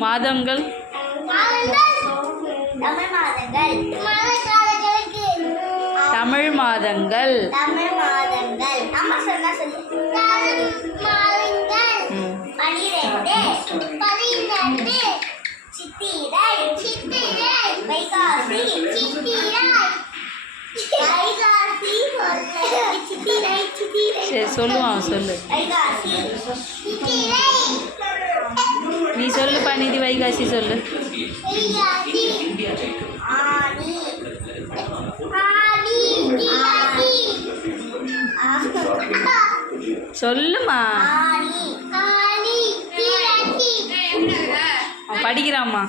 மாதங்கள் தமிழ் மாதங்கள் அம்மா சொன்னா சொல்லு 12 12 சித்திரை வைகாசி சரி சொல்லுவான் சொல்லு நீ சொல்லுப்பா நிதி வைகாசி சொல்லு சொல்லுமா அவன் படிக்கிறாம்மா.